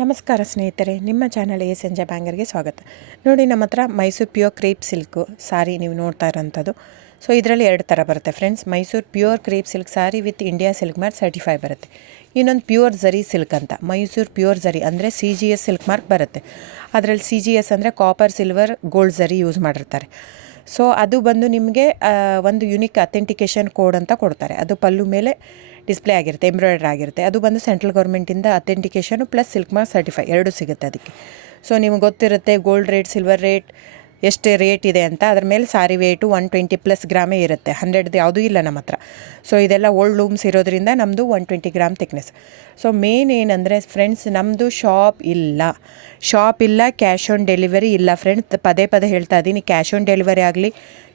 ನಮಸ್ಕಾರ ಸ್ನೇಹಿತರೆ, ನಿಮ್ಮ ಚಾನಲ್ ASNJ ಬ್ಯಾಂಗರ್ಗೆ ಸ್ವಾಗತ. ನೋಡಿ, ನಮ್ಮ ಹತ್ರ ಮೈಸೂರು ಪ್ಯೂರ್ ಕ್ರೇಪ್ ಸಿಲ್ಕು ಸಾರಿ ನೀವು ನೋಡ್ತಾ ಇರೋಂಥದ್ದು. ಸೊ ಇದರಲ್ಲಿ ಎರಡು ಥರ ಬರುತ್ತೆ friends. Mysuru pure crepe silk sorry with India silk mark certify ಬರುತ್ತೆ. ಇನ್ನೊಂದು ಪ್ಯೂರ್ ಝರಿ ಸಿಲ್ಕ್ ಅಂತ, ಮೈಸೂರು ಪ್ಯೂರ್ ಝರಿ ಅಂದರೆ CGS ಸಿಲ್ಕ್ ಮಾರ್ಕ್ ಬರುತ್ತೆ. ಅದರಲ್ಲಿ CGS ಅಂದರೆ ಕಾಪರ್, ಸಿಲ್ವರ್, ಗೋಲ್ಡ್ ಝರಿ ಯೂಸ್ ಮಾಡಿರ್ತಾರೆ. ಸೊ ಅದು ಬಂದು ನಿಮಗೆ ಒಂದು ಯುನಿಕ್ ಅಥೆಂಟಿಕೇಷನ್ ಕೋಡ್ ಅಂತ ಕೊಡ್ತಾರೆ. ಅದು ಪಲ್ಲು ಮೇಲೆ ಡಿಸ್ಪ್ಲೇ ಆಗಿರುತ್ತೆ, ಎಂಬ್ರಾಯ್ಡ್ರಿ ಆಗಿರುತ್ತೆ. ಅದು ಬಂದು ಸೆಂಟ್ರಲ್ ಗೌರ್ಮೆಂಟಿಂದ ಅಥೆಂಟಿಕೇಷನು ಪ್ಲಸ್ ಸಿಲ್ಕ್ ಮಾರ್ಕ್ ಸರ್ಟಿಫೈ ಎರಡೂ ಸಿಗುತ್ತೆ ಅದಕ್ಕೆ. ಸೊ ನಿಮ್ಗೆ ಗೊತ್ತಿರುತ್ತೆ ಗೋಲ್ಡ್ ರೇಟ್, ಸಿಲ್ವರ್ ರೇಟ್ ಎಷ್ಟು ರೇಟ್ ಇದೆ ಅಂತ. ಅದ್ರ ಮೇಲೆ ಸಾರಿ ವೇಟು 120+ ಗ್ರಾಮೇ ಇರುತ್ತೆ, 100 ಯಾವುದೂ ಇಲ್ಲ ನಮ್ಮ ಹತ್ರ. ಸೊ ಇದೆಲ್ಲ ಓಲ್ಡ್ ಲೂಮ್ಸ್ ಇರೋದ್ರಿಂದ ನಮ್ಮದು 120 ಗ್ರಾಮ್ ಥಿಕ್ನೆಸ್. ಸೊ ಮೇನ್ ಏನಂದರೆ ಫ್ರೆಂಡ್ಸ್, ನಮ್ಮದು ಶಾಪ್ ಇಲ್ಲ, ಕ್ಯಾಶ್ ಆನ್ ಡೆಲಿವರಿ ಇಲ್ಲ ಫ್ರೆಂಡ್ಸ್. ಪದೇ ಹೇಳ್ತಾ ಇದ್ದೀನಿ, ಕ್ಯಾಶ್ ಆನ್ ಡೆಲಿವರಿ ಆಗಲಿ,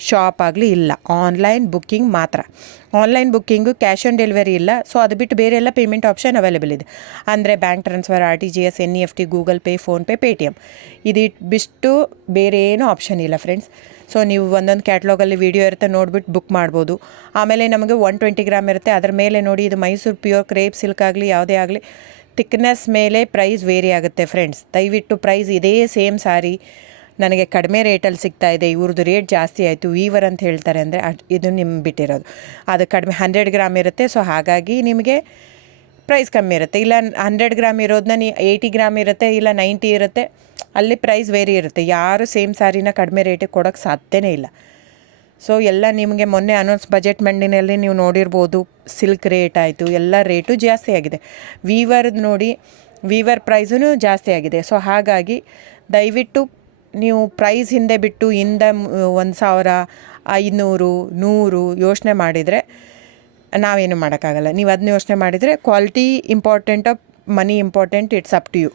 ಶಾಪ್ ಆಗಲಿ ಇಲ್ಲ, ಆನ್ಲೈನ್ ಬುಕ್ಕಿಂಗ್ ಮಾತ್ರ. Online booking, cash on delivery ಇಲ್ಲ. ಸೊ ಅದು ಬಿಟ್ಟು ಬೇರೆ ಎಲ್ಲ ಪೇಮೆಂಟ್ ಆಪ್ಷನ್ ಅವೈಲೇಬಲ್ ಇದೆ. ಅಂದರೆ bank transfer, RTGS, NEFT, Google pay, PhonePe, Paytm. ಬಿಟ್ಟು ಬೇರೆ ಏನೂ ಆಪ್ಷನ್ ಇಲ್ಲ ಫ್ರೆಂಡ್ಸ್. ಸೊ ನೀವು ಒಂದೊಂದು ಕ್ಯಾಟ್ಲಾಗಲ್ಲಿ ವೀಡಿಯೋ ಇರುತ್ತೆ, ನೋಡಿಬಿಟ್ಟು ಬುಕ್ ಮಾಡ್ಬೋದು. ಆಮೇಲೆ ನಮಗೆ 120 ಗ್ರಾಮ್ ಇರುತ್ತೆ. ಅದರ ಮೇಲೆ ನೋಡಿ, ಇದು ಮೈಸೂರು ಪ್ಯೂರ್ ಕ್ರೇಪ್ ಸಿಲ್ಕ್ ಆಗಲಿ ಯಾವುದೇ ಆಗಲಿ ಥಿಕ್ನೆಸ್ ಮೇಲೆ ಪ್ರೈಸ್ ವೇರಿ ಆಗುತ್ತೆ ಫ್ರೆಂಡ್ಸ್. ದಯವಿಟ್ಟು ಪ್ರೈಸ್ ಇದೇ ಸೇಮ್ ಸಾರಿ ನನಗೆ ಕಡಿಮೆ ರೇಟಲ್ಲಿ ಸಿಗ್ತಾ ಇದೆ, ಇವ್ರದ್ದು ರೇಟ್ ಜಾಸ್ತಿ ಆಯಿತು ವೀವರ್ ಅಂತ ಹೇಳ್ತಾರೆ ಅಂದರೆ ಇದು ನಿಮ್ಮ ಬಿಟ್ಟಿರೋದು. ಅದು ಕಡಿಮೆ 100 ಗ್ರಾಮ್ ಇರುತ್ತೆ. ಸೊ ಹಾಗಾಗಿ ನಿಮಗೆ ಪ್ರೈಸ್ ಕಮ್ಮಿ ಇರುತ್ತೆ. ಇಲ್ಲ 100 ಗ್ರಾಮ್ ಇರೋದನ್ನ 80 ಗ್ರಾಮ್ ಇರುತ್ತೆ, ಇಲ್ಲ 90 ಇರುತ್ತೆ, ಅಲ್ಲಿ ಪ್ರೈಸ್ ವೇರಿ ಇರುತ್ತೆ. ಯಾರು ಸೇಮ್ ಸಾರಿನ ಕಡಿಮೆ ರೇಟಿಗೆ ಕೊಡೋಕ್ಕೆ ಸಾಧ್ಯನೇ ಇಲ್ಲ. ಸೊ ಎಲ್ಲ ನಿಮಗೆ ಮೊನ್ನೆ ಅನೌನ್ಸ್ ಬಜೆಟ್ ಮಂಡಿನಲ್ಲಿ ನೀವು ನೋಡಿರ್ಬೋದು, ಸಿಲ್ಕ್ ರೇಟ್ ಆಯಿತು, ಎಲ್ಲ ರೇಟು ಜಾಸ್ತಿ ಆಗಿದೆ. ವೀವರ್ದು ನೋಡಿ, ವೀವರ್ ಪ್ರೈಸೂ ಜಾಸ್ತಿ ಆಗಿದೆ. ಸೊ ಹಾಗಾಗಿ ದಯವಿಟ್ಟು ನೀವು ಪ್ರೈಸ್ ಹಿಂದೆ ಬಿಟ್ಟು 1,000, 500, 100 ಯೋಚನೆ ಮಾಡಿದರೆ ನಾವೇನು ಮಾಡೋಕ್ಕಾಗಲ್ಲ. ನೀವು ಅದನ್ನ ಯೋಚನೆ ಮಾಡಿದರೆ ಕ್ವಾಲಿಟಿ ಇಂಪಾರ್ಟೆಂಟೋ money important, it's up to you.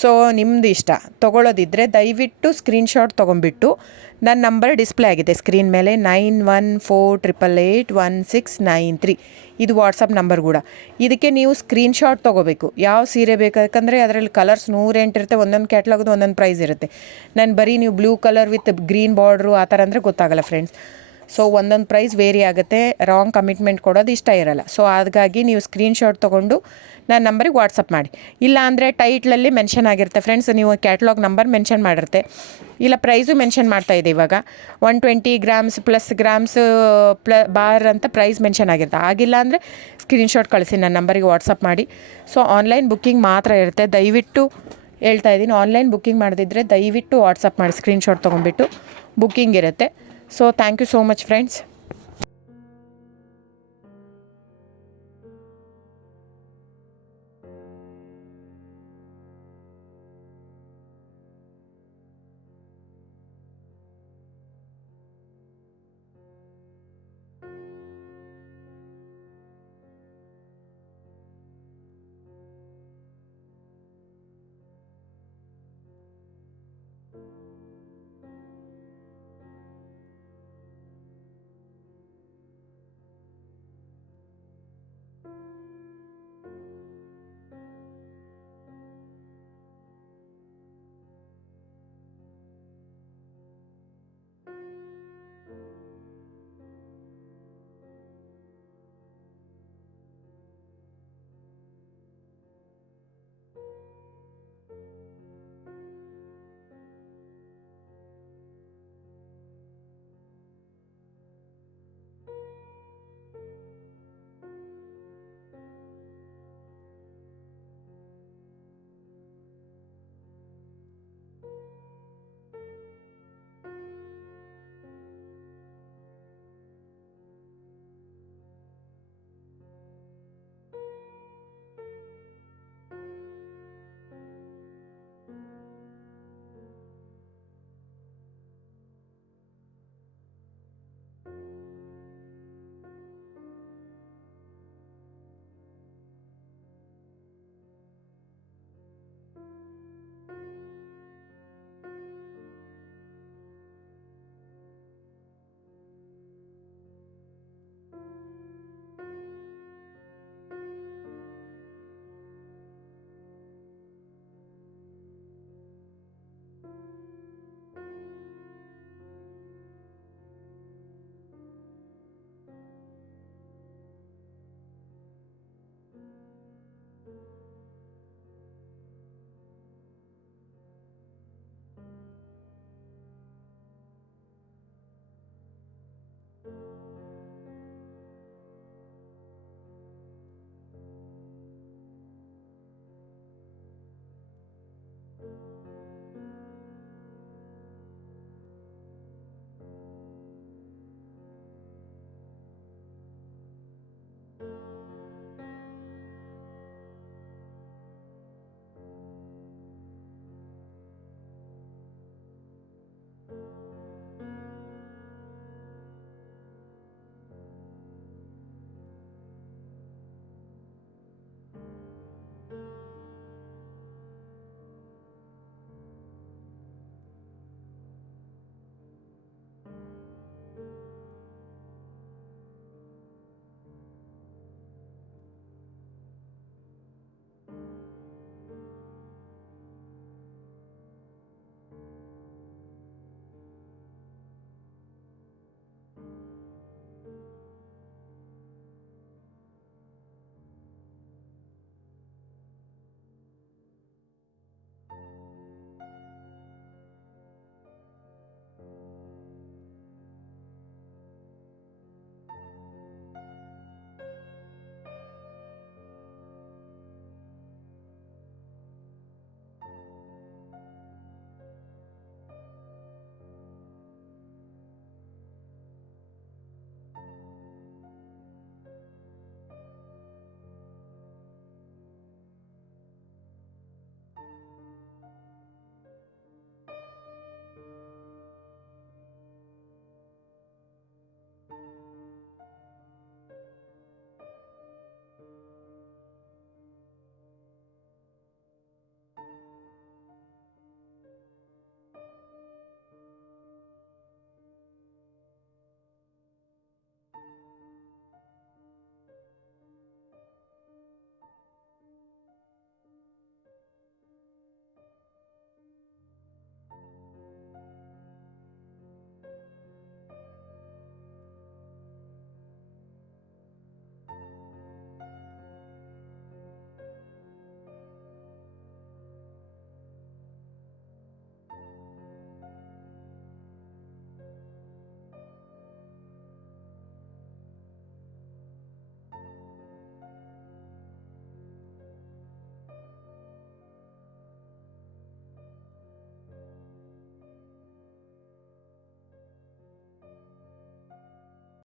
So ನಿಮ್ಮದು ಇಷ್ಟ. ತೊಗೊಳ್ಳೋದಿದ್ದರೆ ದಯವಿಟ್ಟು ಸ್ಕ್ರೀನ್ಶಾಟ್ ತೊಗೊಂಬಿಟ್ಟು, ನನ್ನ ನಂಬರ್ ಡಿಸ್ಪ್ಲೇ ಆಗಿದೆ ಸ್ಕ್ರೀನ್ ಮೇಲೆ, 9148881693. ಇದು ವಾಟ್ಸಪ್ ನಂಬರ್ ಕೂಡ. ಇದಕ್ಕೆ ನೀವು ಸ್ಕ್ರೀನ್ಶಾಟ್ ತೊಗೋಬೇಕು. ಯಾವ ಸೀರೆ ಬೇಕು, ಯಾಕಂದರೆ ಅದರಲ್ಲಿ ಕಲರ್ಸ್ 108 ಇರುತ್ತೆ, ಒಂದೊಂದು ಕ್ಯಾಟ್ಲಾಗದು ಒಂದೊಂದು ಪ್ರೈಸ್ ಇರುತ್ತೆ. ನಾನು ಬರೀ ನೀವು blue colour with green border ಆ ಥರ ಅಂದರೆ ಗೊತ್ತಾಗಲ್ಲ ಫ್ರೆಂಡ್ಸ್. ಸೊ ಒಂದೊಂದು ಪ್ರೈಸ್ ವೇರಿ ಆಗುತ್ತೆ, ರಾಂಗ್ ಕಮಿಟ್ಮೆಂಟ್ ಕೊಡೋದು ಇಷ್ಟ ಇರಲ್ಲ. ಸೊ ಹಾಗಾಗಿ ನೀವು ಸ್ಕ್ರೀನ್ಶಾಟ್ ತೊಗೊಂಡು ನನ್ನ ನಂಬರಿಗೆ ವಾಟ್ಸಪ್ ಮಾಡಿ. ಇಲ್ಲ ಅಂದರೆ ಟೈಟ್ಲಲ್ಲಿ ಮೆನ್ಷನ್ ಆಗಿರುತ್ತೆ ಫ್ರೆಂಡ್ಸ್, ನೀವು ಕ್ಯಾಟ್ಲಾಗ್ ನಂಬರ್ ಮೆನ್ಷನ್ ಮಾಡಿರುತ್ತೆ, ಇಲ್ಲ ಪ್ರೈಸು ಮೆನ್ಷನ್ ಮಾಡ್ತಾಯಿದೆ. ಇವಾಗ 120 ಗ್ರಾಮ್ಸ್ ಪ್ಲಸ್ ಗ್ರಾಮ್ಸ್ ಬಾರ್ ಅಂತ ಪ್ರೈಸ್ ಮೆನ್ಷನ್ ಆಗಿರುತ್ತೆ. ಆಗಿಲ್ಲ ಅಂದರೆ ಸ್ಕ್ರೀನ್ಶಾಟ್ ಕಳಿಸಿ, ನನ್ನ ನಂಬರಿಗೆ ವಾಟ್ಸಪ್ ಮಾಡಿ. ಸೊ ಆನ್ಲೈನ್ ಬುಕ್ಕಿಂಗ್ ಮಾತ್ರ ಇರುತ್ತೆ. ದಯವಿಟ್ಟು ಹೇಳ್ತಾ ಇದ್ದೀನಿ, ಆನ್ಲೈನ್ ಬುಕ್ಕಿಂಗ್ ಮಾಡದಿದ್ದರೆ ದಯವಿಟ್ಟು ವಾಟ್ಸಪ್ ಮಾಡಿ, ಸ್ಕ್ರೀನ್ಶಾಟ್ ತೊಗೊಂಡ್ಬಿಟ್ಟು ಬುಕ್ಕಿಂಗ್ ಇರುತ್ತೆ. So thank you so much friends.